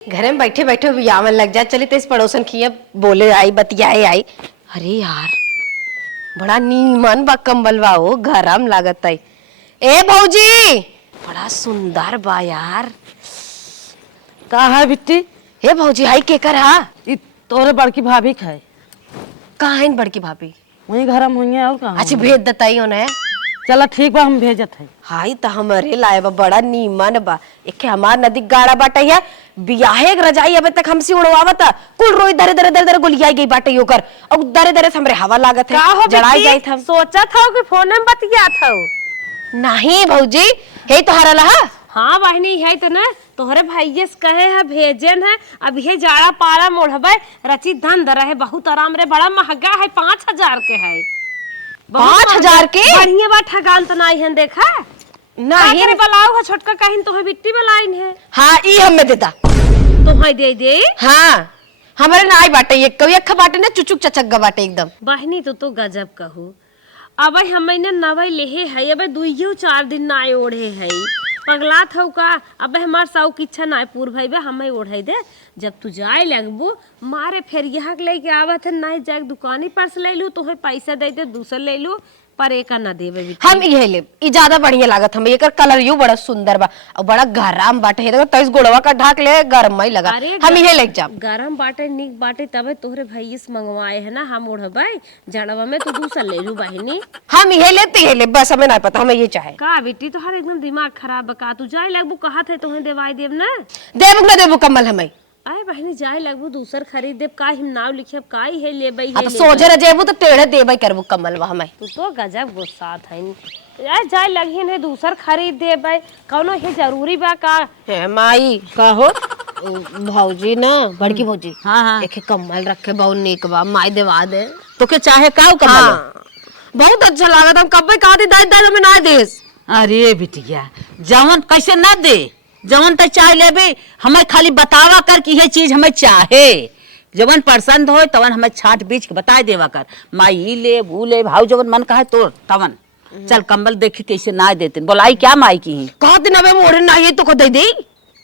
घर में बैठे बैठे बियावन लग जाए। चली तेज पड़ोसन की बोले आई बतियाए आई। अरे यार बड़ा नीमन बा कंबलवा हो, गरम लागत है। ए भौजी बड़ा सुंदर बा यार। का है बिट्टी? हे भौजी हाई केकर हा? इ तोरे बड़की भाभी खाए। कहाँ है बड़की भाभी? वहीं घर में हुई है और कहाँ? अच्छा भेज दताई हो ना। चला ठीक बा, हम भेजत है। हाई तो हमारे लाए बा बड़ा नीमन बा। एक हमार नदी गाड़ा बाटा है बियाहे एक रजाई अबे तक हमसे उड़वावता कुल रोई दरे दरे दरे दरे गुलियाई गई बाटे योकर और दरे दरे हमरे हवा लागत है जड़ाई जाई था। सोचा था कि फोन में बतिया था। नहीं भौजी हे तो हरला हा। हाँ बहनी है तो ना तोहरे भाइये से कहे है भेजन है। अब ये जाड़ा पारा मोड़बे रची धन दर है बहुत आराम रे। बड़ा महंगा है 5000 के है। 5000 के बढ़िया बा ठगान तो नहीं है देखा नहीं बलाऊ है छोटका कहीं तो है बिट्टी बलाइन है। हाँ ई हमें देता तो है दे दे। हाँ हमारे नाई बाटे ये कभी अखा बाटे ना चुचुक चचक बाटे एकदम। बहनी तो गजब कहू। अब हमें नवई लेहे है अब 2-4 दिन ना ओढ़े है पगला था का। अब हमार साउ की इच्छा ना पूर भाई हमें ओढ़े दे। जब तू जाए लगबू मारे फिर यहाँ लेके आवत है ना जाए दुकानी पर से ले लू तो पैसा दे दे दूसर ले लू पर एक ना देवे। हम ये ले ई ज्यादा बढ़िया लागत हमें एकर कलर यू बड़ा सुंदर बा और बड़ा गरम बाटे है। तइस गोड़वा का ढाक ले गरम ही लगा। हम ये ले जाब गरम बाटे निक बाटे तबे तोहरे भैया से मंगवाए है ना। हम ओढ़बे जड़वा में तो दूसर ले लू बहनी। हम ये लेते ये ले बस हमें ना पता हमें ये चाहे का बेटी तोहर एकदम दिमाग खराब बका। तू जाए लगबू कहा थे तोहे देवाई देव ना देबू ना देबू कमल हमें। अरे बहनी जाए लगबू दूसर खरीद देव का हम नाव लिखे का ही है लेबई अब सोजे रजेबू तो टेढ़े देबई करबू कमल वा हमें। तू तो गजब गुस्सा था। यार जाए लगी है दूसर खरीद देबई कौनो ये जरूरी बा का? हे माई का हो? भौजी ना बड़की भौजी हाँ हाँ एक कमल रखे बहुत निक बा माई देवा दे तो के चाहे का कमल? हाँ बहुत अच्छा लागत हम कब कहा दी दाई दाई में ना देस। अरे बिटिया जवन कैसे ना दे जवन तो चाह लेबे हमें खाली बतावा कर कि ये चीज हमें चाहे। जवन पसंद हो तवन हमें छाट बीच के बताए देवा कर। माई ई ले वो ले भाव जवन मन का है तो तवन चल कंबल देखी कैसे ना देते बोलाई क्या माई की कहा दिन अबे मोड़े ना ये तो को दे दे।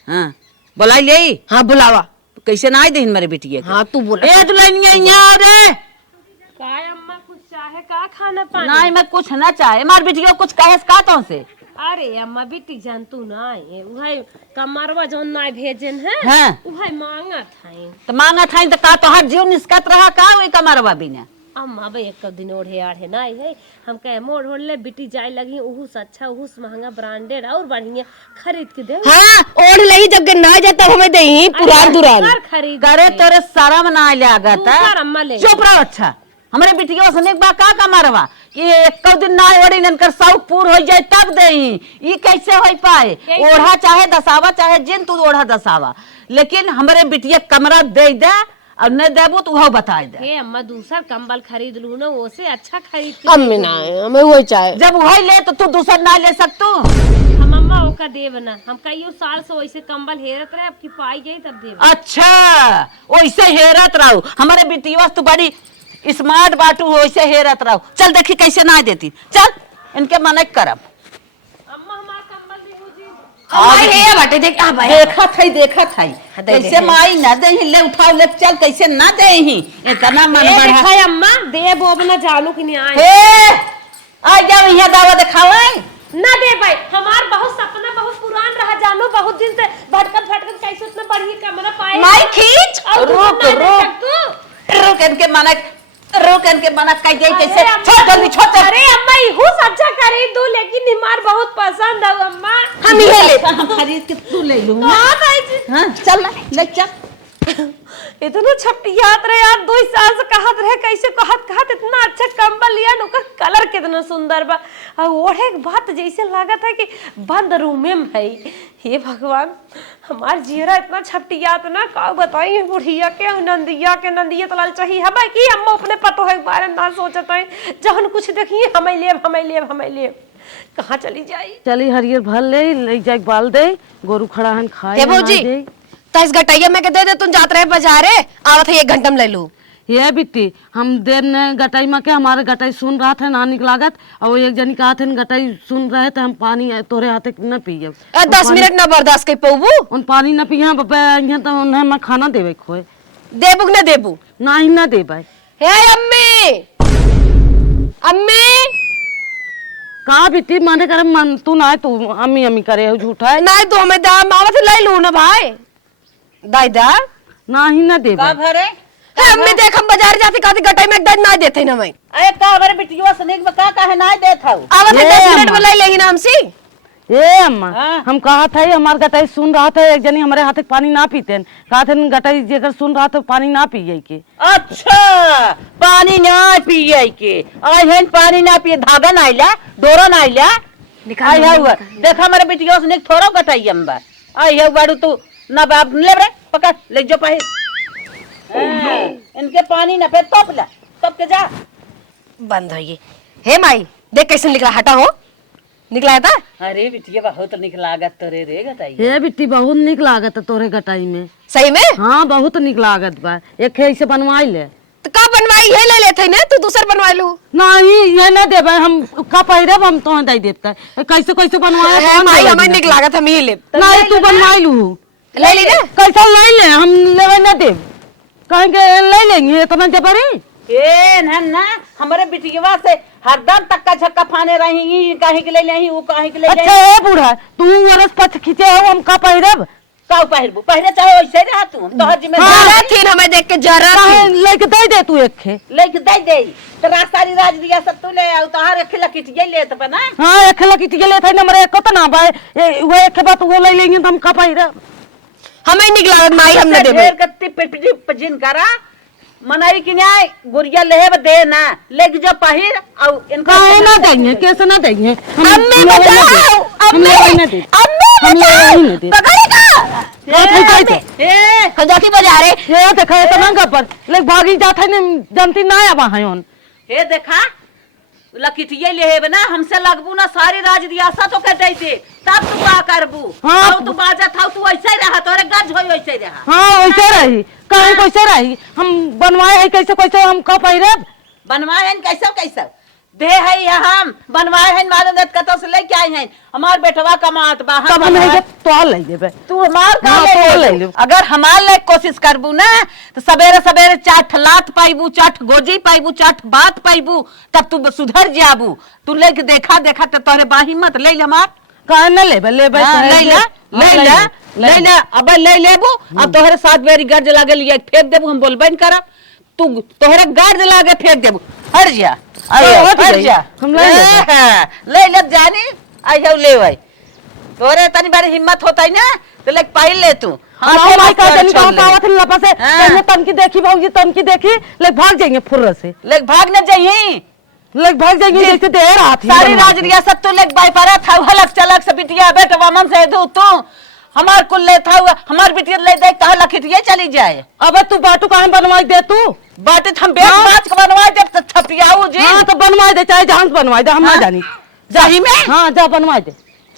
हाँ बोलाई ले हाँ बुलावा कैसे ना दे मेरे बिटिया हाँ तू बोला ए दुल्हनिया रे का अम्मा कुछ चाहे का खाना पानी? नहीं मैं कुछ ना चाहे मार बिटिया कुछ कहे का तो से। अरे अम्मा बेटी जान तू ना है उहे कमरवा जोन ना भेजन है हाँ उहे मांगा था। तो मांगा था तो का तो हर जीव निस्कत रहा का वही कमरवा बिना। अम्मा बे एक दिन ओढ़े आढ़े ना है हम कहे मोड़ ओढ़ ले बेटी जाए लगी उहू से अच्छा उहू से महंगा ब्रांडेड और बढ़िया खरीद के दे। हाँ ओढ़ लही जब ना जाता हमें दे ही पुरान दुरान खरीद करे तोरे शर्म ना लागत अम्मा ले चुप रहो। अच्छा हमारे बिटिया से एक बार का कमरवा कि एक दिन ना ओढ़ी ननकर शौक पूर हो जाए तब देही ई कैसे हो पाए? ओढ़ा चाहे दसावा चाहे जिन तू ओढ़ा दसावा लेकिन हमारे बिटिया कमरा दे दे और न देबो तो वो बता दे। हे अम्मा दूसर कंबल खरीद लू ना वो से अच्छा खरीद के हमें ना हमें वो चाहे। जब वही ले तो तू दूसर ना ले सकतू। हम अम्मा ओका देव ना हम कईयो साल से वैसे कंबल हेरत रहे अब की पाई गई तब देव। अच्छा वैसे हेरत रहो हमारे बिटिया तो बड़ी स्मार्ट बाटू वैसे हेरत रहो। चल देखी कैसे ना देती चल इनके मन करब। अम्मा हमार कंबल देहु जी। हमारे हे बाटे देख आ भाई देखा था कैसे माई ना दे ले उठाओ ले चल कैसे ना दे ही इतना मन बढ़ा। देखा अम्मा देव वो ना जानू कि नहीं आए हे आ जाओ यहां दावा दिखावे ना दे भाई हमार बहुत सपना बहुत पुरान रहा जानू बहुत दिन से भटकत भटकत कैसे उतना बढ़िया कमरा पाए माई खींच और रुक इनके मन कह गई कैसे छोड़ जल्दी छोड़। अरे अम्मा इहू अच्छा खरीद दू लेकिन निमार बहुत पसंद है अम्मा। हम ये ले हम खरीद के तू ले लूं कहां भाई जी? हां चल ले चल। इतना छपटियात रहे यार 2 साल से कहत रहे कैसे कहत इतना अच्छा कंबल लिया ओकर कलर कितना सुंदर बा और ओढ़े के बात जैसे लागत है कि बंद रूमे में है। हे भगवान हमार जीरा इतना छपटियात ना का बताई बुढ़िया के नंदिया तलाल चाहिए हबे कि अम्मा अपने पतो है बारे में ना सोचत है जहन कुछ देखिए हमें ले कहां चली जाई। चली हरियर भल ले जाके बाल दे गोरू खड़ा हन खाए। हे भौजी तो इस गटैया में के दे तुम जात रहे बाजारे आवत है 1 घंटा में ले लू। ये बिट्टी हम देर ने गटाई में के हमारे गटाई सुन रहा था ना निकलागत और वो एक जनी कहा थे गटाई सुन रहे थे हम पानी तोरे हाथे न पिए 10 मिनट ना बर्दाश्त कर पाऊबू उन पानी न पिए बाबा यहाँ तो उन्हें मैं खाना देवे खोए देबू न देबू ना ही ना देवे हे अम्मी अम्मी कहा बिट्टी माने करे मन तू ना तू अम्मी अम्मी करे झूठा है नहीं तो हमें दा मावा से ले लू ना भाई दाई दा ना ही ना देवे का भरे हे अम्मी देख हम बाजार जाते कहते गटाई में एकदम ना देते ना मैं अरे का भरे बिटिया सनेक में का है ना देत हूं आवत 10 मिनट में ले लेही ना हमसे ए अम्मा हम कहा था हमारे गटाई सुन रहा था एक जनी हमारे हाथ पानी ना पीते कहा थे गटाई जेकर सुन रहा था पानी ना पिए के अच्छा पानी ना पिए के आई पानी ना पिए धागा ना आइला डोरा ना आइला आई हुआ देख हमारे बिटिया सनेक थोड़ा गटाई अंबा आई है बाड़ू तू ना बाप ले रे पकड़ ले जो पाही इनके पानी ना पे तोप ला तोप के जा बंद हो ये हे माई देख कैसे निकला हटा हो निकला था अरे बिटिया बहुत निक लागत तोरे रे गटाई ये बिट्टी बहुत निक लागत है तोरे गटाई में सही में हाँ बहुत निक लागत बा एक ऐसे बनवाई ले तो का बनवाई ये ले लेते ना तू दूसर बनवा लू नहीं ये ना देवे हम का पहिरे हम तो दे देता है कैसे कैसे बनवाया हे माई हमें निक लागत हम ही ले नहीं तू बनवाई लू ले ली ना कैसा ले ले हम लेवे ना देव कहेंगे ले लेंगे इतना जबरी ए ना हमारे बिटिया से हरदम तक्का झक्का फाने रही काहे के ले लेही वो काहे के ले अच्छा है बूढ़ा तू वरस पछ खींचे हो हम का पहिरब का पहिरबू पहिरे चाहे वैसे रहा तू तोहर जिम्मेदार जरा थी हमें देख के जरा काहे लेके दे दे तू एक खे लेके दे तो सारी राज दिया सब तू ले आउ तोहर खिला किटिया ले त बना हां एक लकी टिके ले थे नंबर एक को ना भाई वो एक बात वो ले लेंगे तो हम का पहिरब हमें निक लागत माई हमने देबे ढेर कत्ती पिटजी पजिन करा मनाई कि न्याय गुड़िया लेब दे ना लेके जो पहिर औ इनका काहे ना देंगे कैसे ना देंगे अम्मी बचाओ अम्मी अम्मी बचाओ पकड़ेगा ए हम जाती बाजार ये देखा है तो ना पर ले भागी जात है जनती ना आवा है उन हे देखा लकिटिये लेब ना हमसे लगबू ना सारी राज रियासत तो कटै थे तब तू का करबू हाँ। तू बाजा था तू ऐसे ही रहा तोरे गज होई वैसे रहा हां वैसे रही काहे कैसे रही हम बनवाए है कैसे कैसे हम का पहिरब बनवाए हैं कैसे कैसे दे है हम बनवाए हैं मालूम देत कतो से लेके आए हैं हमार बेटवा कमात बा तब हम नहीं तो ले जेबे तू हमार का हाँ, तो ले ले ले। अगर हमार ले कोशिश करबू ना तो सवेरे सवेरे चाट लात पाइबू चाट गोजी पाइबू चाट बात पाइबू तब तू सुधर जाबू तू लेके देखा देखा तो तोरे बा हिम्मत ले हमार काहे ना लेबे लेबे ले ले अब ले लेबू अब तोहरे साथ बेरी गर्ज लागे लिया फेंक देबू हम बोलबे न करब तू तोहरे गर्ज लागे फेंक देबू हट जा हट जा हम ले ले जानी आई जाऊ ले भाई तोरे तनी बड़ी हिम्मत होता है ना तो ले पाइल ले तू हम माई का तनी का आवत लपा से तने तन की देखी भौजी तन की देखी ले भाग जाएंगे फुर्र से ले भाग न जाइए ले भाग जाएंगे जैसे दे रहा थी सारी राज रियासत तो लेक बाई पारा था हलक चलक से बिटिया बेटवा मन से दू तू हमार कुल ले था हमार बिटिया ले देख ता लखिटिए चली जाए अब तू बाटू काहे बनवाई दे तू बात हम बेच माछ के बनवा दे तो छपियाऊ जी हां तो बनवाई दे चाहे जहां से बनवाई दे हम ना जानी सही में हां जा बनवाई दे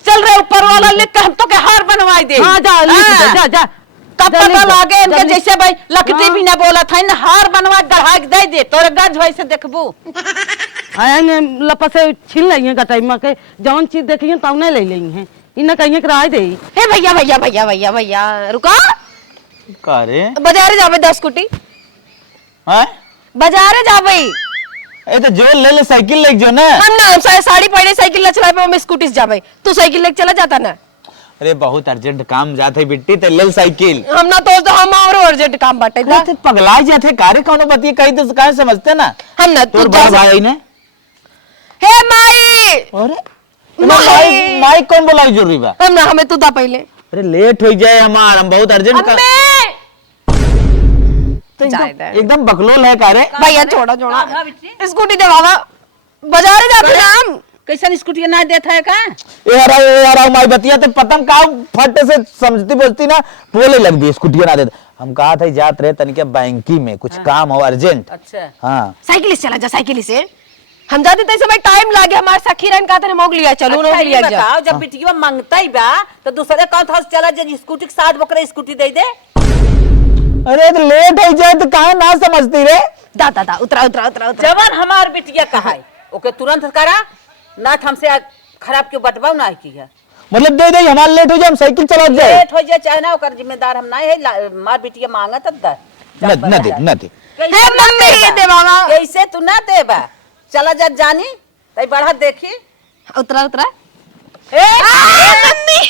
चल रहे ऊपर वाला लिख के हम तो के हार बनवाई दे हां जा लिख दे जा जा तब पता लागे इनके जैसे भाई लकड़ी भी ना बोला था इन हार बनवा गढ़ा दे दे तोरे गज भाई से देखबू आएंगे लपा से छीन लेंगे गटाई में के जौन चीज देखिए तब नहीं ले लेंगे इन्हें कहीं किराए दे हे भैया भैया भैया भैया भैया रुका का रे बाजार जावे 10 स्कूटी हैं बाजार जावे ए तो जो ले साइकिल लेके जो ना हम ना साड़ी पहने साइकिल न चलाए पे हम स्कूटी से जावे तू साइकिल लेके चला जाता ना अरे बहुत अर्जेंट काम जात है बिट्टी ते ले साइकिल हम ना तो हम और अर्जेंट काम बाटे था ते पगला जाते कारे कौनो बतिए कहीं तो काहे समझते ना हम ना तोर तू बड़ा भाई ने हे माई अरे माई माई कौन बोलाई जरूरी बा हम ना हमें तू दा पहले अरे लेट हो जाए हमार हम बहुत अर्जेंट का तो एकदम बकलोल है कारे भैया छोड़ा छोड़ा स्कूटी दे बाबा बाजार जाते ना हम कैसन स्कूटी ना देता है का ए यार माई बतिया तो पतंग का फट से समझती बोलती ना बोले लग दी स्कूटी ना देता हम कहा था जात रहे तनिके बैंकी में कुछ काम हो अर्जेंट अच्छा हाँ साइकिल से चला जा साइकिल से हम जाते थे समय टाइम लागे हमारे सखी रन का तने मोग लिया चलो अच्छा, नोग लिया जा बताओ जब बिटिया मांगता ही बा तो दूसरे कौन था चला जे स्कूटी के साथ बकरे स्कूटी दे दे अरे तो लेट हो जाए तो कहा ना समझती रे दा दा दा उतरा उतरा उतरा उतरा जवन हमार बिटिया कहा है ओके तुरंत करा ना हमसे खराब क्यों बटवाओ ना की है मतलब दे दे, हमारा लेट हो जाए, हम साइकिल चला जाए। लेट हो जाए चाहे ना ओकर जिम्मेदार हम ना है, मार बिटिया मांगा तब दा न दे न दे। हे मम्मी ये दे बाबा कैसे तू ना देबा, चला जा जानी तई बढ़ा देखी उतरा उतरा ए मम्मी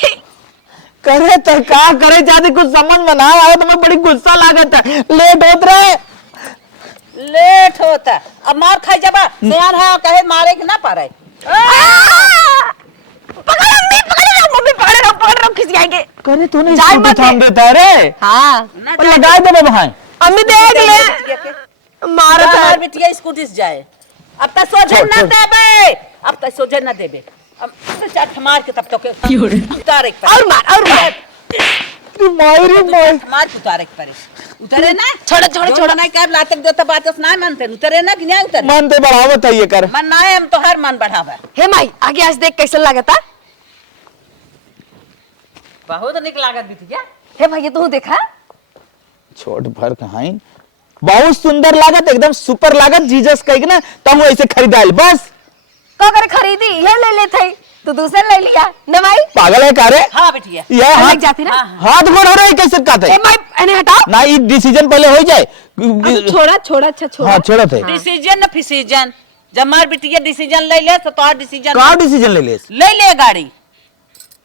करे तो का करे, चाहते कुछ समझ में ना आए तो मैं बड़ी गुस्सा लागत है, लेट होत रहे। लेट होता अब मार खाई जबा सियान है कहे मारे कि ना पारे। मम्मी पकड़ रहो खिसियाएंगे। करे तूने जाए स्कूटी मत थाम देता है रे। हाँ और लगाए दे भाई। अम्मी देख ले मारा था बिटिया स्कूटी से जाए, अब तक सोझे ना देबे, अब तक सोझे ना देबे, अब चाट मार के तब तो के उतारे के और मार मायरे माय मार के उतारे के परे उतरे ना छोड़ो छोड़ो छोड़ो नहीं कर लातक देता बात उस ना मानते उतरे ना कि नहीं उतरे मन ते बढ़ावत है ये कर। मन ना है हम तो हर मन बढ़ावा हे माई आगे आज देख कैसा लगता। बहुत निक लागत बिटिया। हे भैया तू देखा छोट भर कहां बहुत सुंदर लागत, एकदम सुपर लागत, जीसस कह के ना तुम ऐसे खरीदाइल बस का करे खरीदी ये ले ले थे तो दूसरा ले लिया न भाई पागल है का रे। हां बिटिया ये अलग हाथ जाती ना हाथ गोड़ हो रहा है कैसे कहते हे माई एने हटाओ ना, ये डिसीजन पहले हो जाए। छोड़ा छोड़ा अच्छा छोड़ा हाँ छोड़ा थे। डिसीजन न फिसीजन जब मार बिटिया डिसीजन ले ले तो तोहार डिसीजन का डिसीजन ले ले गाड़ी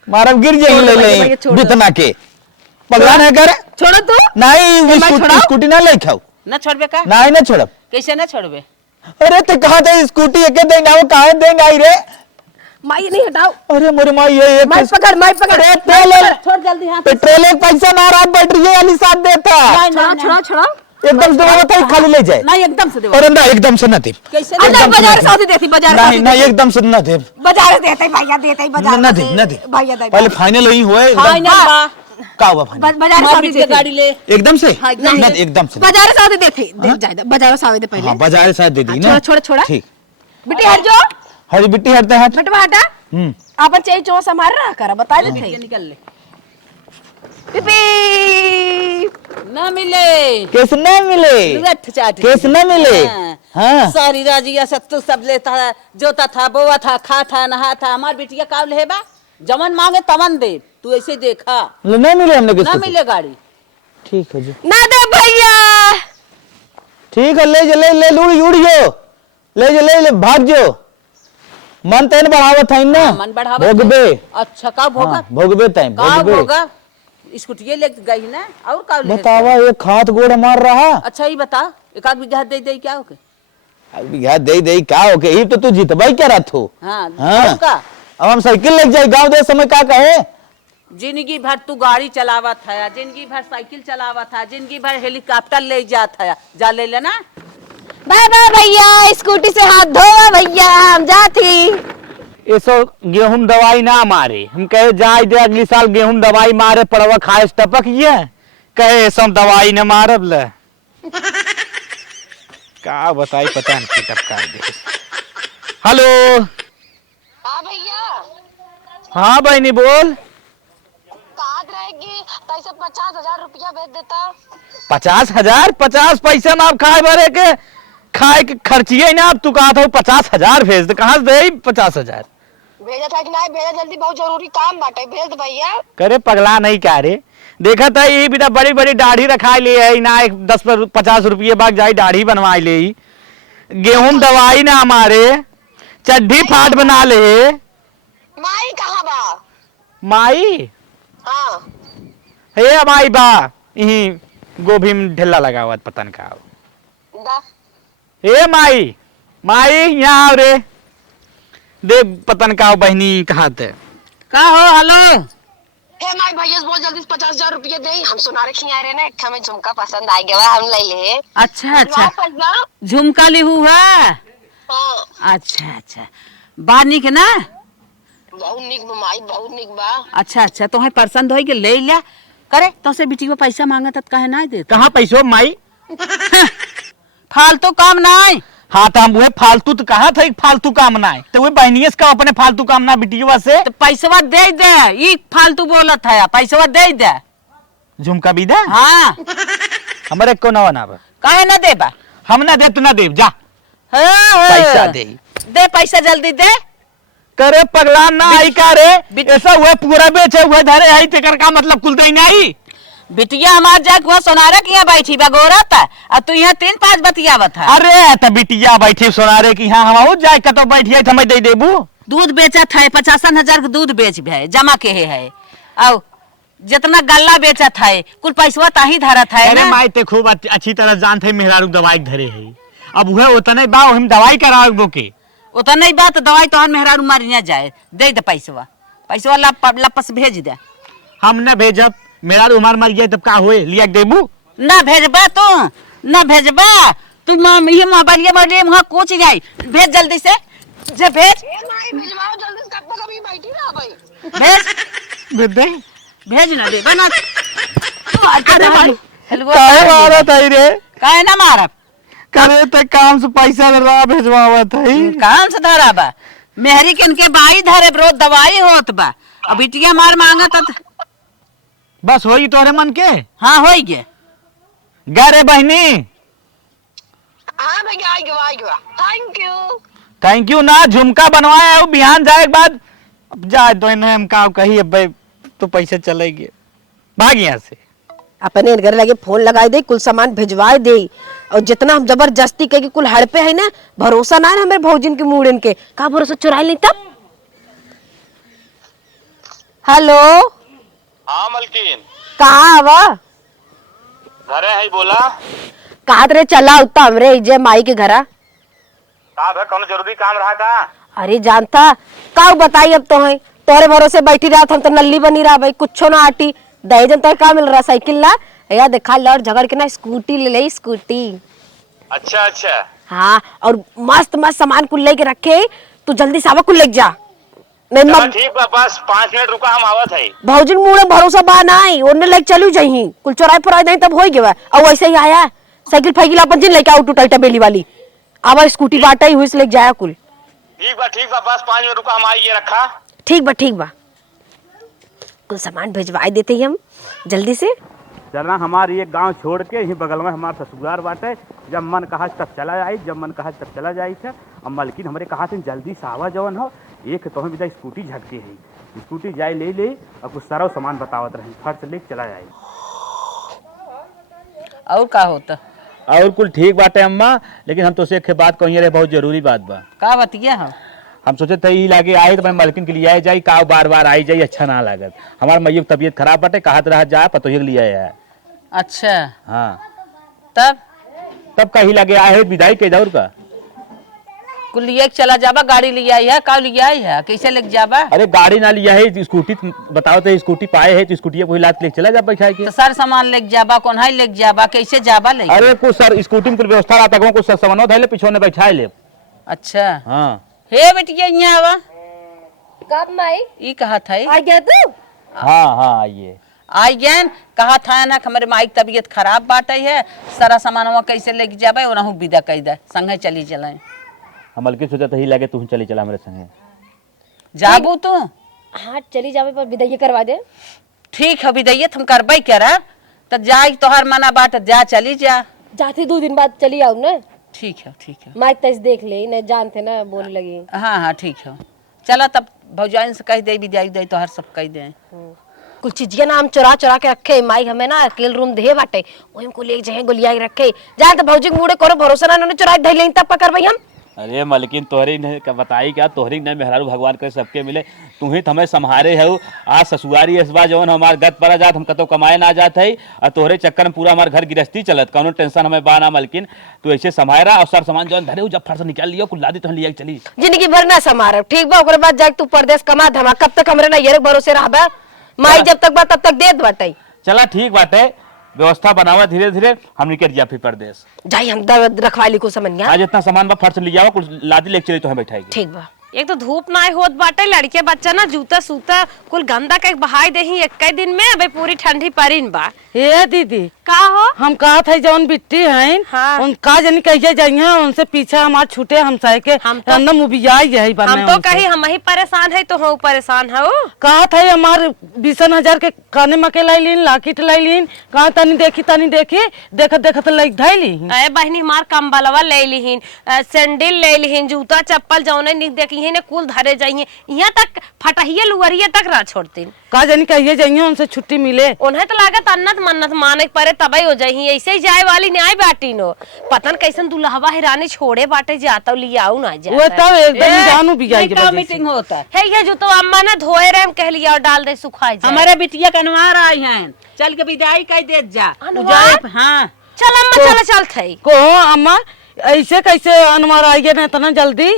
मारब गिर जाए ले ले बितना के पगला नहीं करे छोड़ो तू नहीं मैं छोड़ाऊं? स्कूटी ना ले खाओ न छोड़बे का नहीं ना छोड़ब। कैसे न छोड़बे अरे ते कहा थे स्कूटी एके देंगे वो कहा देंगे आई रे। माई नहीं हटाओ अरे मोरे माँ ये माई पकड़ अरे पेट्रोल छोड़ जल्दी हाथ पेट्रोल एक पैसा ना रहा, बैटरी वाली साथ देता छोड़ा छोड़ा एकदम से होता है खाली ले जाए। नहीं एकदम से देबो और ना एकदम से ना दे, कैसे अंदर बाजार साथी देती बाजार नहीं नहीं एकदम से ना दे, बाजार देते भैया देते बाजार ना दे ना दे भैया दे पहले फाइनल ही हुए फाइनल बा का हुआ फाइनल बाजार मार साथी बिटिया देती गाड़ी ले एकदम से एकदम ना से। एकदम से बाजार साथी देती दे जाए बाजार साथी दे पहले हाँ बाजार साथ दे दी छोड़ा ना छोड़ा छोड़ा ठीक। बेटी हट जाओ हरी बिट्टी हटता है बेटवा हटा अपन चाहिए चो संभाल रहा कर बता दे थे निकल ले पिपी ना मिले केस न मिले रट चाट केस न मिले हाँ सारी राजिया सत्तू सब लेता था, जोता था, बोआ था, खा था, नहा था, हमार बिटिया का लेबा जमन मांगे तमन दे, तू ऐसे देखा नहीं मिले हमने ना किसको मिले गाड़ी ठीक है जी ना दे भैया ठीक है ले ले उड़ जो ले ले भाग जो मन तेन बढ़ावत है ना मन बढ़ावा भोगबे अच्छा का भोगा हाँ, भोगबे टाइम का भोगबे भोगा स्कूटी ले गई ना और का ले बतावा एक हाथ गोड़ मार रहा अच्छा ही बता एक आध बीघा दे दे क्या होके अब बिघा दे का ओके ये तो तू जीतबाई क्या रहा तू हाँ हाँ। और का अब हम साइकिल लेके जाए गांव दे समय का कहे जिंदगी भर तू गाड़ी चलावा था, जिंदगी भर साइकिल चलावा था, जिंदगी भर हेलीकॉप्टर ले जात है, जा ले लेना बाय बाय भैया स्कूटी से हाथ धोवा भैया हम जाती ऐसो गेहूं दवाई ना मारे, हम कहे जाए दे अगली साल गेहूं दवाई मारे पड़वा खाए टपक ये कहे ऐसा दवाई न मारब ले का बताई पता नहीं टपका दे। हेलो हाँ भैया हाँ बहनी बोल। कहाँ रहेगी तैसे 50,000 रुपया भेज देता 50,000 50 पैसा ना आप खाए भरे के खाए के खर्चिए ना आप तू कहा था 50,000 भेज दे, कहाँ से दे 50,000 भेजा था कि नहीं भेजा जल्दी बहुत जरूरी काम बाटे भेज दे भैया करे पगला नहीं क्या रे देखा था ये बेटा बड़ी बड़ी दाढ़ी रखा ले है ना 10-50 रुपये बाद जाई दाढ़ी बनवा ले गेहूं दवाई ना हमारे चड्ढी फाट बना ले माई कहाँ बा माई हाँ हे माई बा यही गोभी में ढेला लगा हुआ पता नहीं का दा हे माई माई यहाँ आओ रे देख पतन का बहनी कहा थे का हो हेलो हे माई भैया से बोल जल्दी से 50,000 रुपया दे हम सुना रखी आ रहे ना एक हमें झुमका पसंद आ गया हम ले ले अच्छा अच्छा पैसा झुमका लिहू है हाँ अच्छा अच्छा बानी के ना बहुत निक बा माई बहुत निक बा अच्छा अच्छा तो पसंद हो के ले लिया करे तो से बिटी को पैसा मांगा तब कहे ना दे कहाँ पैसो माई फालतू काम नहीं हाँ तो हम वो फालतू तो कहा था फालतू काम ना है तो वो बहनिये से का अपने फालतू काम ना बिटिया से तो पैसवा दे दे ई फालतू बोलत है पैसवा दे दे झुमका भी दे हाँ हमारे को नवा ना बा काहे ना देबा हम ना दे तो ना दे जा हाँ, पैसा दे दे पैसा जल्दी दे। करे पगला ना आई का रे ऐसा हुआ पूरा बेचे हुए धरे आई तेकर का मतलब कुल दे नहीं। बिटिया हमार जाके वो सोनारे की यहाँ बैठी बा गोरा था और तू यहाँ 3-5 बतियावत है। अरे त बिटिया बैठी सोनारे की हाँ हम जाए कतो बैठिए त मैं दे देबू। दूध बेचत है 55,000 के दूध बेच है जमा के है और जितना गल्ला बेचत है कुल पैसवा ताही धरत है अरे ना। माई ते खूब अच्छी तरह जानते मेहरारू दवाई धरे है अब वह उतने बा हम दवाई कराओ के उतना नहीं बात दवाई तो मेहरारू मारिया जाए दे दे पैसवा पैसवा लपस भेज दे। हम न भेजब मेहरारू हमार मर गया तब का होए लिया के देबू। ना भेजबा तू ये मोबाइल वहाँ कुछ नहीं भेज जल्दी से जे भेज ए माई भिजवाओ जल्दी से, कब तक अभी बैठी रहा भाई। भेज दे भेज ना दे बना। अरे भाई हलवा काहे मारत है रे काहे ना मारब करे त काम से पैसा रा भेजवावत है। काम से धरा बा मेहरी के इनके बाई धरे ब्रो दवाई होत बा अब बिटिया मार मांगत बस होई तोरे मन के। हाँ हो गए गे बहनी हाँ भैया आई गया थैंक यू ना झुमका बनवाया है बिहान जाए के बाद अब जाए तो इन्हें हम का कही अब भाई तो पैसे चलेंगे भाग यहाँ से। अपने घर लगे फोन लगाए दे कुल सामान भिजवाए दे और जितना हम जबरदस्ती कहे कि कुल हड़पे है ना भरोसा ना है हमारे भौजिन के मूड इनके का भरोसा चुरा ली तब। हेलो हाँ मलकिन कहाँ आवा घरे है बोला कहा रे चला उतना हमरे जय माई के घरा। का भाई कौन जरूरी काम रहा का। अरे जानता का बताई अब तो है तोरे भरोसे बैठी रहा हम तो नल्ली बनी रहा भाई कुछो ना आटी दही जन तो का मिल रहा साइकिल ला या देखा लड़ झगड़ के ना स्कूटी ले ले स्कूटी। अच्छा हाँ और मस्त मस्त सामान कुल लेके रखे तू जल्दी सावा कुल लेके जा नहीं चलो ठीक बा बस 5 मिनट रुका हम आवत है। भौजिन मुड़े भरोसा बा नहीं ओने लेके चलू जही कुल चौराहे पर नहीं तब हो गया और वैसे ही आया साइकिल फाइकिल अपन जिन लेके आउट टाइटा बेली वाली आवा स्कूटी बाटा ही हुई से लेके जाया कुल। ठीक बा बस 5 मिनट रुका हम आई ये रखा। ठीक बा कुल सामान भिजवाई देते ही हम जल्दी से। चलना हमारी एक गांव छोड़ के यही बगल में हमारा ससुराल बाटे जब मन कहा तब चला जाए जब मन कहा तब चला जाए थे। अब मलकिन हमारे कहा थे जल्दी से आवा जवन हो एक तो बिना स्कूटी झटके है स्कूटी जाए ले और कुछ सारा सामान बतावत रहे फट ले चला जाए। और का होता और कुल ठीक बात है अम्मा लेकिन हम तो से एक बात कहिए रहे बहुत जरूरी बात बा। का बतिया हम सोचे थे ई लागे आए तो मैं मलकिन के लिए आए जाई का बार बार आई जाई अच्छा ना लागत हमार मैया की तबीयत खराब बाटे कहत रहा जा पतोहिए के लिए आया है। अच्छा हाँ तब कहीं लगे आए विदाई के दौर का कुल लिए चला जाबा गाड़ी ले आई है का ले आई है कैसे लेके जाबा। अरे गाड़ी ना लिया है स्कूटी बताओ तो स्कूटी पाए है तो स्कूटी कोई लात लेके चला जा बैठा के तो सर सामान लेके जाबा कौन है लेके जाबा कैसे जाबा ले। अरे कुछ सर स्कूटी में कुछ व्यवस्था रहता है कुछ सामान धैले पीछे बैठा ले। अच्छा हाँ हे बेटिया यहाँ आवा कब माई ई कहा था आ गया तू। हाँ आइए आई गैन कहा था ना हमारे माई की तबीयत खराब बाटे है सारा सामान कैसे लेके जाबे ओना विदा कह दे संगे चली चले। हम हल्के सोचा तो ही लगे तू चली चला मेरे संगे जाबू तू हाँ चली जावे पर विदाई करवा दे। ठीक है विदाई हम करबे करा तो जाए तोहर मना बाट जा चली जा जाते 2 दिन बाद चली आऊ ना। ठीक है माई तस देख ले नहीं जानते ना बोल लगी। हाँ ठीक है चलो तब भौजाइन से कह दे विदाई दे तोहर सब कह दे कुछ चीजिया ना हम चुरा के रखे माई हमें ना अकेले रूम दे बाटे वही को ले जाए गोलिया रखे जाए तो भौजी मुड़े करो भरोसा ना उन्होंने चुरा धैले तब पकड़ भाई हम। अरे मलकिन तोहरी ने बताई क्या तोहरी ने मेहरारू भगवान करे सबके मिले तू ही हमें संहारे है आज ससुरारी इसबा जवन हमार गत पर जात हम कतो कमाए ना जात है और तोहरे चक्कर में पूरा हमार घर गृहस्थी चलत कौनो टेंशन हमें बा ना मलकिन तू ऐसे संभारा और सारा सामान जवन धरे जब फट से निकाल लियो कुल लादी तो लिया चली जिंदगी भर ना समार ठीक बा ओकरे बाद जाके तू परदेश कमा धमा कब तक हमरे ना ये भरोसे रहबा माई जब तक बा तब तक देत बाटे। चला ठीक बाटे व्यवस्था बनावा धीरे धीरे हम निकल जा फिर परदेश जाई हम रखवाली को समझ गया आज इतना सामान बा फट से लिया कुछ लादी लेके चली तो हम बैठाएगी। ठीक बा एक तो धूप ना होत बाटे लड़के बच्चा ना जूता सूता कुल गंदा के बहाई देही एक दिन में अबे पूरी ठंडी परिन बा। ए दीदी का हो हम कहा था जौन बिट्टी हैं हाँ। उनका जनी कहिए जाइए उनसे पीछे हमार छूटे हम सह के हम तो- अंदर मुबियाई है हम तो कही हम ही परेशान है तो हो परेशान हो। कहा था हमार 20,000 के काने मके लाई लीन लाकिट लाई लीन कहा तनी देखी देखत देखत लाइक धाई ली अरे बहनी हमार कंबलवा ले लिहिन, सैंडल ले लिहिन, जूता चप्पल जौने निक देखी ने कुल धरे जाइए, यहाँ तक फटहिए लुवरिए तक रा छोड़तीन। कहा जानी कहिए जाइए उनसे छुट्टी मिले। उन्हें तो लागत अन्नत मन्नत माने परे तबई हो जाही, ऐसे ही जाए वाली न्याय बाटी नो पतन कैसन दुल्हवा हिरानी छोड़े बाटे जाता लियाऊ ना जा वो तब एकदम जानू बिजाई के वजह से। मीटिंग होता है है ये जो तो अम्मा ने धोए रहे हम कह लिया और डाल दे सुखाई जाए। हमारे बिटिया का अनुहार आई हैं, चल के विदाई कह दे जा। अनुहार? हाँ चल अम्मा चल थई को अम्मा ऐसे कैसे अनुमार आई गए इतना जल्दी?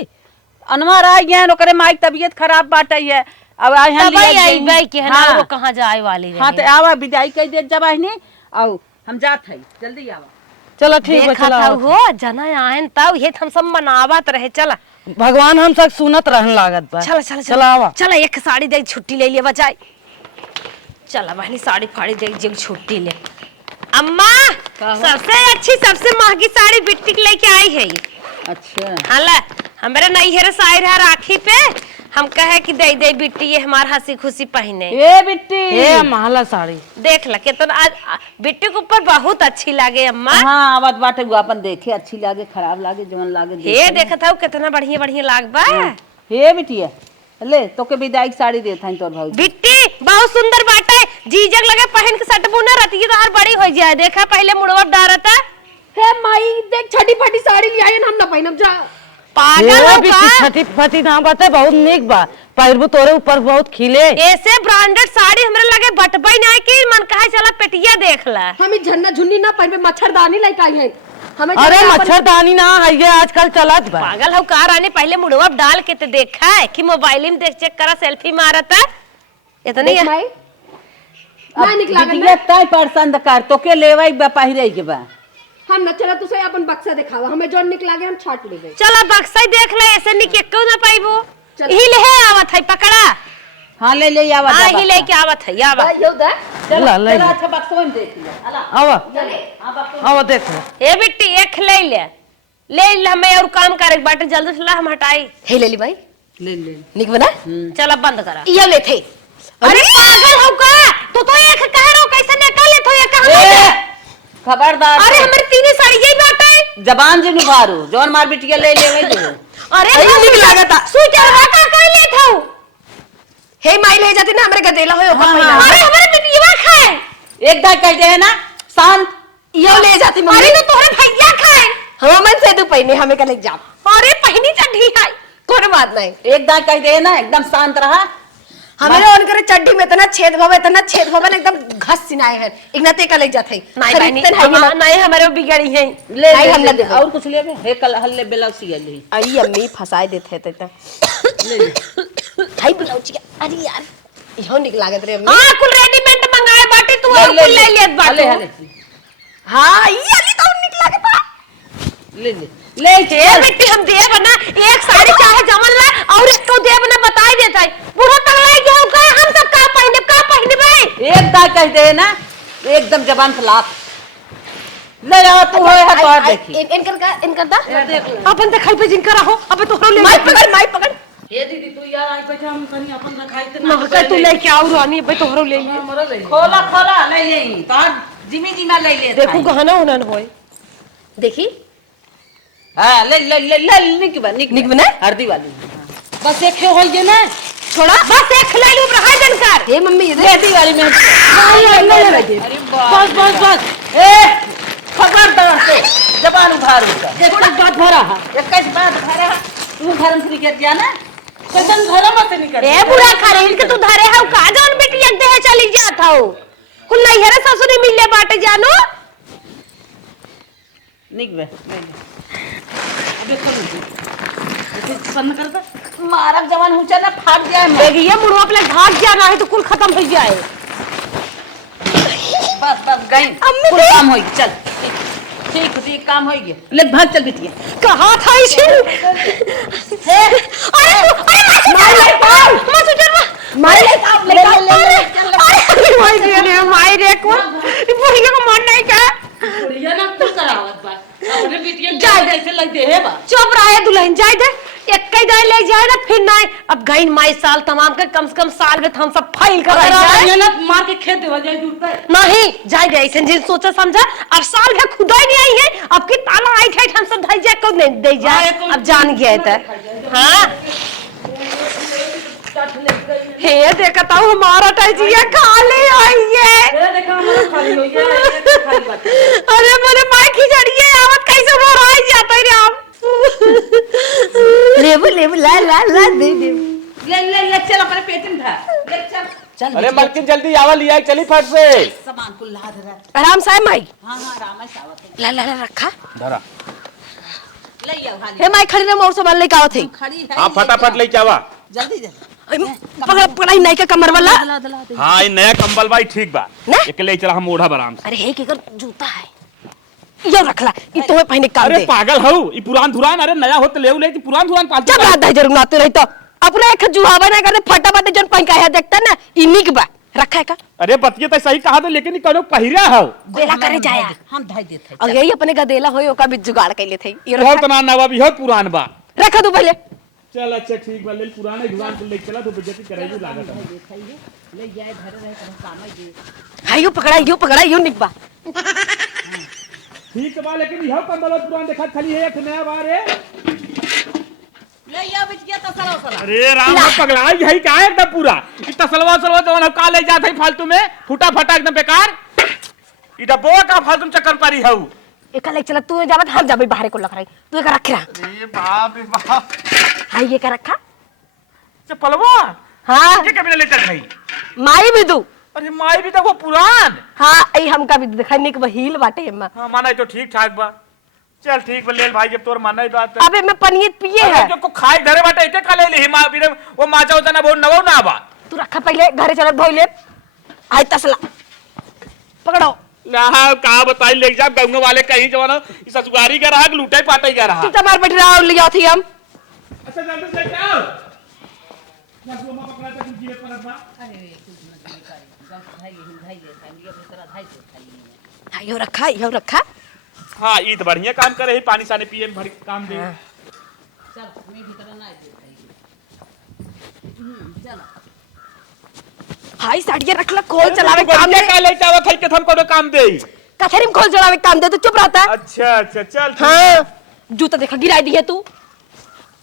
अनुहार आई हैं, ओकरे माई तबीयत खराब बाटे है, अब आई हैं तबई आई बाई के है ना हाँ। वो कहां जाए वाली हाँ तो आवा विदाई कह दे जब आई नहीं आओ हम जात है जल्दी आवा। चलो ठीक है देखा चलो था आओ। हो जना आयन तब ये हम सब मनावत रहे। चला भगवान हम सब सुनत रहन लागत बा। चला चला चला आवा। चला एक साड़ी दे छुट्टी ले लिया बचाई। चला बहनी साड़ी फाड़ी दे जग छुट्टी ले। अम्मा सबसे अच्छी सबसे महंगी साड़ी बिट्टी के लेके आई है। अच्छा हाला हमारे नैहर साइर है राखी पे हम कहे कि दे दे बिट्टी ये हमार हंसी खुशी पहने। ए बिट्टी ए महला साड़ी देख ल कितना बिट्टी के ऊपर बहुत अच्छी लागे अम्मा। हाँ आवत बाटे वो अपन देखे अच्छी लागे खराब लागे जवन लागे हे देखत हूँ कितना बढ़िया बढ़िया लागबा। हे बिटिया ले तो के विदाई की साड़ी देता है तोर भाई बिट्टी बहुत सुंदर बाटे जीजक लगे पहन के सटबू ना रहती तो हर बड़ी हो जाए। देखा पहले मुड़वा डारता हे माई देख छठी फटी साड़ी ले आई हम ना पहनब जा। पागल ये हो बिट्टी का? छठी फटी ना बाते बहुत निक बा पैरबू तोरे ऊपर बहुत खिले। ऐसे ब्रांडेड साड़ी हमरे लगे बटबई ना की मन कहा चला पेटिया देख ला। हम ई झन्ना झुन्नी ना पहनबे मच्छरदानी लेके आई है हमें। अरे मच्छरदानी ना है ये आजकल चलत बा। पागल हो का रानी पहले मुड़वा डाल के तो देखा है कि मोबाइल में देख चेक करा सेल्फी मारता इतनी देख माई ना निकला बिटिया तय पसंद कर तो के लेवाई बा पहिरे के बा। हम न चला तुसे अपन बक्सा दिखावा हमें जो निकला गए हम छाट लेबे। चला बक्सा ही देख ले ऐसे निके क्यों ना पाइबो। ही ले आवत है पकड़ा। हाँ ले ले आवा हां ही लेके आवत है आवा। यो दा ला ले अच्छा बक्सवा में देख लिया अला आवा आवा देखो ए बिट्टी एक ले ले हमें और काम करे बाटे जल्दी से ला हम हटाई। हे ले ली भाई ले ले निक बना चला बंद करा। ये ले थे। अरे पागल हो का तो एक कह रहा कैसे निकल ले तो ये कहां खबरदार अरे हमारी तीनों साड़ी यही बात है। जबान से निभारू जौन मार बिटिया ले ले दे अरे निक लागता स्वेटर का कर ले था। हे माई ले जाती ना हमरे गदेला होयो का हाँ, पहिना। अरे हमारे बिटिया खाए एक दाई कह दे है ना शांत यो ले जाती मम्मी। अरे तो तोरे भैया खाए हम मन से तू पहने हमें कल एग्जाम। अरे पहनी चढ़ी है कोई बात नहीं एक दाई कह दे ना एकदम शांत रहा। हमें ऑन करे चड्डी में इतना छेद भवे एकदम घस सिनाए हैं इग्नते का ले जाते नहीं खरीदते नहीं ना। नहीं हमारे बिगड़ी है। ले नहीं, ले, हम ले, ना देबे। और कुछ ले हे कल हल्ले ब्लाउज सिया ले आई अम्मी फसाए देते थे तो हाय ब्लाउज के अरे यार इहो निक लागत रे अम्मी। हां कुल रेडीमेड मंगाए बाटे तू और कुल ले लेत बाटे। हले हले हां ये अली तो निक लागत ले ले ले ए बेटी हम देब ना एक साड़ी चाहे जमन ला और एक को देब ना बताई देता है पूरा तगड़ा गया का हम सब का पहने भाई। एक दाई कह दे ना एकदम जबान खिलाफ ले जाओ तू होए है तो देखी इनकर दा अपन देखल पे जिनका रहो अब तो ले माई पकड़ ये दीदी तू यार आई बैठा हम कहीं अपन रखाई ते ना का तू लेके आओ रानी भाई तोहरो ले लिए। खोला खोला ले ले तो जिमी जिमा ले ले देखो गहना होना न होए देखी हां ले ले ले ले निक बना हल्दी वाली बस एक हो ये ना छोड़ा बस एक ले लूं रहा जनकर। हे मम्मी ये हल्दी वाली में अरे बस बस बस ए खबरदार से जबान उधारू का एक बात भरा है एक बात भरा तू धर्म से निकल जाना कैसन घर मत निकल। ए बुढ़ा खरीद के तू धरे है का जान बेटी एक दे चली जात हो कुल नहीं है ससुरी मिले बाटे जानो निक बे ले ले देखो पसंद करता मारब जवान ऊंचा ना फाट जाए मैं देखिए मुड़वा अपने भाग जाना है तो कुल खत्म हो जाए। बस बस गई अम्मी कुल दे। काम होई चल ठीक ठीक काम हो गया ले भाग चल बिटिया कहा था इसे मायरे को बुढ़िया को मन नहीं क्या बुढ़िया ना तू करावत बा अरे बिटिया कैसे लग दे है बा चुप रहे दुल्हन जाए दे एक कई जाए ले जाए ना फिर ना अब गई माई साल तमाम के कम से कम साल में हम सब फाइल करा जाए ना मार के खेत देवा जाए दूर पे नहीं जाए दे ऐसे जिन सोचा समझा अब साल में खुदा ही नहीं आई है अब की ताला आई थे हम सब ढाई जाए को नहीं दे जाए अब जान गया था हाँ हे देखता हूँ हमारा टजिया खाली आई है देखा हमारा खाली हो गया अरे मेरे माई खिचड़िए आवत कैसे वो रह जाता है राम लेबू ला ला ला दे दे ले चल अपने पेट में धर ले चल चल अरे मलकिन जल्दी आवा लिया चली फट से सामान को लाद रहा आराम से माई हाँ राम है सावत ला ला ला रखा धरा ले आओ हाली हे माई खड़ी ना मोर सामान लेके आवत है खड़ी है हाँ फटाफट लेके आवा जल्दी जल्दी पकड़ पकड़ाई नहीं का कमर वाला हाँ ये नया कंबल भाई ठीक बा ना? एक ले चला हम ओढ़ा आराम से अरे हे केकर जूता है यो रखला ई तोहे पहने काम अरे दे पागल हूँ ये पुरान धुरान अरे नया हो तो ले ले पुरान धुरान पालतू जब रात जरूर नाते रही तो अपना एक जुहावा ना करते फटाफट जन पहन का है देखता ना इनिक बा रखा है का अरे बतिया तो सही कहा था लेकिन ये करो पहिरा हो बेला करे जाया हम धाई देते और यही अपने गदेला होय ओका भी जुगाड़ कैले थे ये बहुत ना नवा भी हो पुरान बा रखा तू पहले चल अच्छा ठीक बा ले पुराने धुरान को लेके चला तो बेइज्जती करेगी लागत है ले जाए धरे रहे तो काम है जी हां यो पकड़ा यो निक बा ठीक बा लेकिन यह कंबल पुरान देखा खाली है एक नया बार है ले या बिटिया तो सरो सरो अरे राम पगला यही का है एकदम पूरा इतना सलवा सलवा तो हम का ले जात है फालतू में फूटा फटा एकदम बेकार ई डब्बो का फालतू चक्कर पारी हऊ एक ले चला तू जावत हम जाबे बाहर को लग रही तू एक रख रहा अरे बाप रे बाप हां ये का रखा चपलवा हां के कभी ले चल भाई माई भी दू अरे माई भी तो वो पुरान हां आई हमका भी दिखाने के बहिल बाटे हम हां माना तो ठीक ठाक बा चल ठीक बा ले भाई जब तोर माना ही बात अबे मैं पनीर पिए है जो को खाए धरे बाटे एके खा ले ले मां भी वो माचा होता ना वो नवो ना बा तू रखा पहले घरे चल धोई ले आई तसला पकड़ो ना का बताई ले जा गंगा वाले कहीं जवाना ससुरारी का रहा लूटाई पाटाई का रहा तू तमार बैठ रहा लिया थी हम अच्छा जल्दी से आओ ना गोमा पकड़ा तो जीवे पर बा अरे कुछ नहीं करेगी बस धाई दे खाली अपनी तरह धाई दे खाली हां यो रखा हां ई तो बढ़िया काम करे है पानी सानी पिए में भरी काम दे चल मैं भी तरह ना दे चल हाई साड़िया रखला खोल चलावे काम दे दे का ले जावा खाई के हम कोनो काम दे कथरी में खोल चलावे काम दे तू चुप रहता अच्छा अच्छा चल हां जूता देखा गिराई दी है तू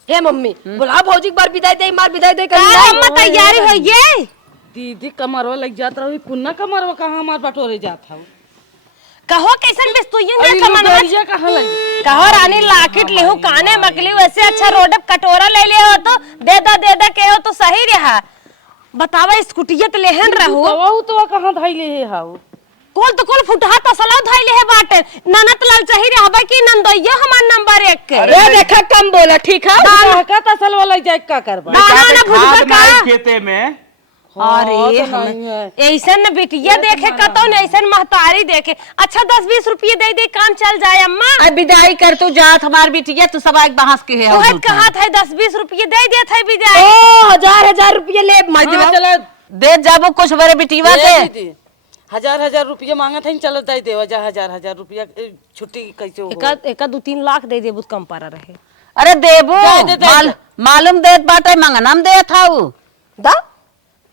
हे मम्मी बोला भौजी एक बार विदाई दे मार विदाई दे कर अम्मा तैयारी हो ये दीदी कमरवा लग जात रही पुन्ना कमरवा कहाँ हमार बटोरे जात हूँ कहो कैसन बेस तू ये ना कमन कहाँ लगी कहो रानी लाकिट लेहू काने मकली वैसे अच्छा रोड कटोरा ले ले हो तो दे दे के हो तो सही रहा बतावा स्कूटिया तो लेहन रहू वहू तो कहाँ धाई ले हाउ कोल फुटहा तसला धइले है बाटे ननत लाल चाही रहबा की नंदइया हमार नंबर 1 के ए देखा कम बोला ठीक है का तसल वाला जाए का करबा दाना ना भुजबा का खेते में अरे हम ऐसन न बिटिया देखे कतो न ऐसन महतारी देखे अच्छा 10-20 रुपये दे दे काम चल जाए अम्मा अब विदाई कर तू जात हमार बिटिया तू सब एक बहस के है तू कहा था 10-20 रुपये दे दे थे विदाई ओ हजार रुपये ले मार दे चला दे जाबो कुछ बड़े बिटिया के दीदी 1000 रुपया मांगत है चलो दे देवा जा 1000 रुपया छुट्टी कैसे हो एक 2-3 लाख दे दे बहुत कम पारा रहे अरे देबो मालूम देत बाटे मंगनम दे था दा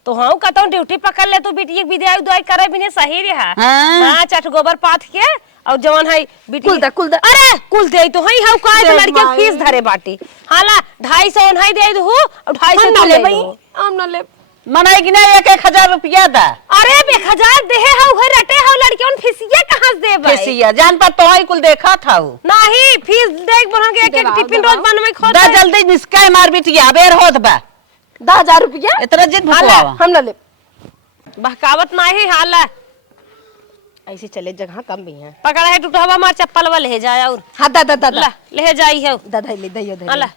तो हाँ कहता हूँ ड्यूटी पकड़ ले तो बिटिया विदाई दुआई करे भी नहीं सही रहा हाँ चट गोबर पाथ के और जवन है बिटिया कुल दा अरे कुल दे तो हई हाउ का लड़के फीस धरे बाटी हाला 250 उन्हाई दे दू और 250 ना ले ले भाई भाई हम ना ले मनाई कि नहीं 1000 रुपया दा अरे 1000 देहे हाउ है रटे हाउ लड़के उन फीसिया कहां से दे भाई कैसिया जान पर तो ही कुल देखा था नहीं फीस देख बहन के एक टिफिन रोज बनवे खो दा जल्दी निस्काय मार बिटिया बेर होत बा 10,000 रुपया इतना जिद भुकवावा हम ना ले बहकावत नहीं हाला ऐसे चले जगह कम भी है पकड़ा है टूटवा मार चप्पल वाले ले जाए और हां दा ला ले जाई है दादा ले दइयो दे हाला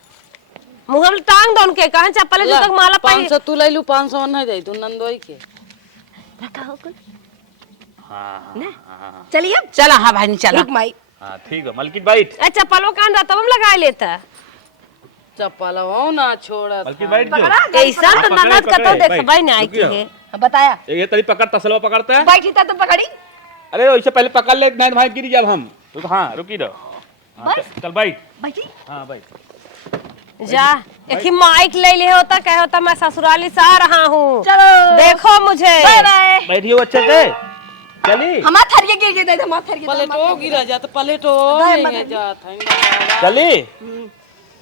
मुंह हम टांग दोन के कहां चप्पल जो तक माला पाई 500 तू ले लू 500 नहीं दे तू नंदोई के रखा हो कुल हां चलिए चला हाँ भाई नहीं चला रुक माई हाँ ठीक है मलकिन बैठ। चप्पलों का अंदर तब हम लगा लेता। चप्पल हो ना छोड़ा मलकिन बैठ जो। ऐसा तो ननद का तो देखबई ना आई है। बताया ये तरी पकड़ तसलवा पकड़ता है। बैठी था तो पकड़ी। अरे वैसे पहले पकड़ ले नहीं भाई गिर जब हम तो हाँ रुकी रहो। हाँ, चल बैठ। बैठी हाँ बैठ। जा एक ही माइक ले ले होता कह होता मैं ससुराली से आ रहा हूँ। चलो देखो मुझे। बैठियो अच्छे से। चली हमार थरिया गिर गई हमार थरिया पलेटो गिरा जाता पलेटो नहीं जाता है। चली।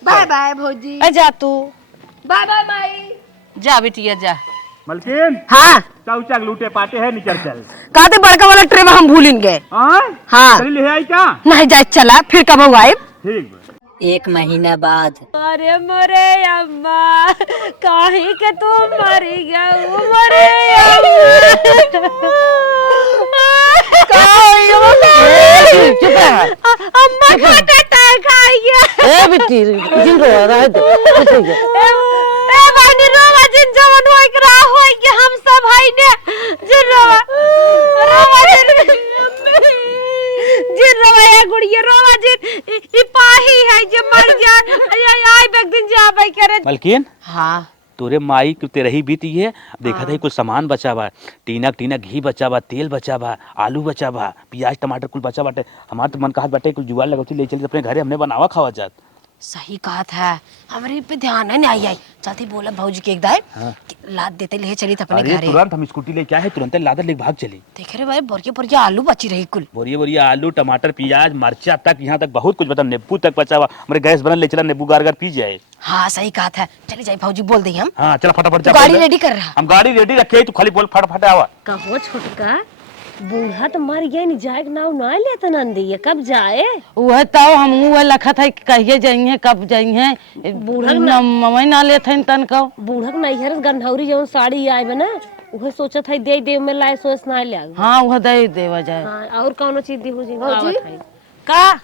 बाय बाय भौजी। जा तू बाय बाय माई। जा बिटिया जा। मलकिन हाँ चौचक लूटे पाटे है निकल चल। कहते बड़का वाला ट्रे में हम भूलिन गए। हाँ चली ले आई क्या? नहीं जाए चला फिर कब आए। ठीक। 1 महीना बाद। अरे मरे अम्मा कहीं के तू मरी गऊ मरे अम्मा खाटा टाइ खाई गया। ए बिटी जिन रो रहा है ए भाई रोवा जिन जवन होई करा होई के हम सब भाई ने जिन रोवा जिन रोवा है गुड़िया रोवा जिन ई पाही है जे मर जा आई बेग दिन जा भाई करे। मलकिन हाँ तोरे माई के तेरे ही बीती है। देखा था कुछ सामान बचा बा। टीना घी बचा बा, तेल बचा बा, आलू बचा बा, प्याज टमाटर कुल बचा बाटे। हमार तो मन कहत बाटे कुछ जुगाड़ लगौती ले चली अपने घरे हमने बनावा खावा जात। सही कहा था हमारे पे ध्यान है नहीं आई चलती बोला भौजी के एक दाए लाद देते ले चली अपने अरे घरे। तुरंत हम स्कूटी ले क्या है तुरंत लादर ले भाग चली। देख रहे भाई बोरिया बोरिया आलू बची रही कुल। बोरिया आलू टमाटर प्याज मरचा तक यहाँ तक बहुत कुछ बता नींबू तक बचा हुआ। हमारे गैस बनल ले चला नींबू गार पी जाए। हाँ सही कहा था चली जाए भौजी बोल दी हम। हाँ चला फटाफट जा। गाड़ी रेडी कर रहा। हम गाड़ी रेडी रखे तू खाली बोल फटाफट आवा। कहो छोटका बूढ़ा तो मर गया नहीं जाए नाव ना लेता नंदी कब जाए। वह तो हम वो लखत है कहिए जाइए कब जाइए बूढ़ा मम्मी ना लेते तन को। बूढ़ा नैहर गंधौरी जो साड़ी आए बना वह सोचा था दे दे में लाए सोच ना ले। हाँ वह दे देवा जाए। हाँ और कौन चीज दी हो जी का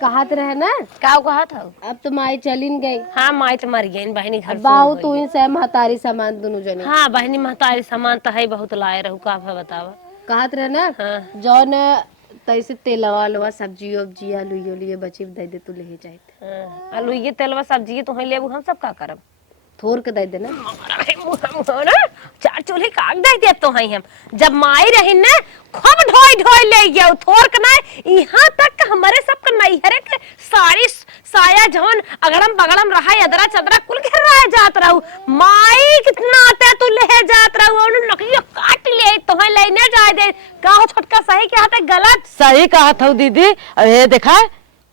कहत रहे ना का कहत हो। अब तो माई चलिन गई। हाँ माई तो मर गई बहनी घर बाहु तू ही से महतारी सामान दोनों जने। हाँ बहनी महतारी सामान तो है बहुत लाए रहू का बतावा। कहत रहे ना जौन तैसे तेलवा लवा सब्जी वब्जी आलू लिए बची दे दे तू ले जाए। आलू ये तेलवा सब्जी तो है लेबू हम सब का करब थोर के दे देना। चार चूल्हे काग दे दे तो है हम जब माई रही ना खूब ढोई ढोई ले गया थोर के ना यहाँ तक हमारे सब का नैहरे के सारी साया जवन अगड़म बगड़म रहा अदरा चदरा कुल घेर रहा जात रहू। माई कितना आते तू ले जात रहू और नकिया काट ले तो है लेने जाए दे का छोटका सही के हाथे गलत। सही कहा था दीदी।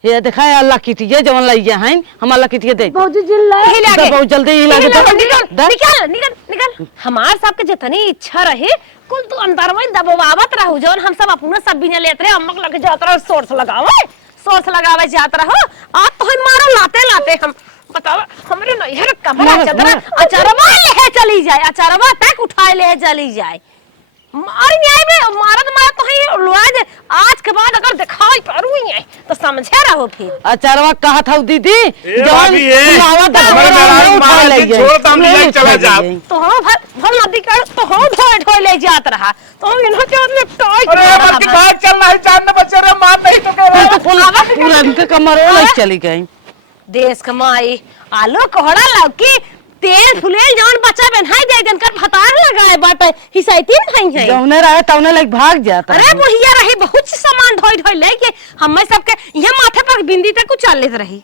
ये देखा अल्लाह किटिए जवन लइया हैं हम अल्लाह किटिए दे भौजी जिल ले बहुत जल्दी ही लगे तो निकल निकल निकल। हमार सबके जितनी इच्छा रहे कुल तू अंदर में दबावत रहू जवन हम सब अपना सब भी लेते रहे अम्मक लगे जात रहो सोर्स लगावे जात रहो। आज तो हम मारो लाते लाते हम बताओ हमरे नैहर कमरा चदरा अचारवा ले चली जाए अचारवा तक उठाए ले चली जाए। मारी न्याय में मारत तो है लोज आज के बाद अगर दिखाई पड़ू ही है तो समझे रहो फिर। अचारवा कहा था दीदी जवन लावा उठा ले गए तो हम भल नदी कर तो हम ढोए ढोए ले जात रहा तो इन्हों के निपटाई। अरे मत भाग चल नहीं चांद बच्चे रे मार नहीं तो तो पूरा इनके कमर ले चली गई। देश कमाई आलू कोहड़ा लौकी तेल फुलेल जौन बच्चा बनाई दे देन कर भतार लगाए बाटे हिसाइतीन नहीं है जौने रहे तौने लाइक भाग जाता। अरे बुढ़िया रही बहुत सी सामान ढोई ढोई लेके हमें सबके ये माथे पर बिंदी तक चल लेत रही।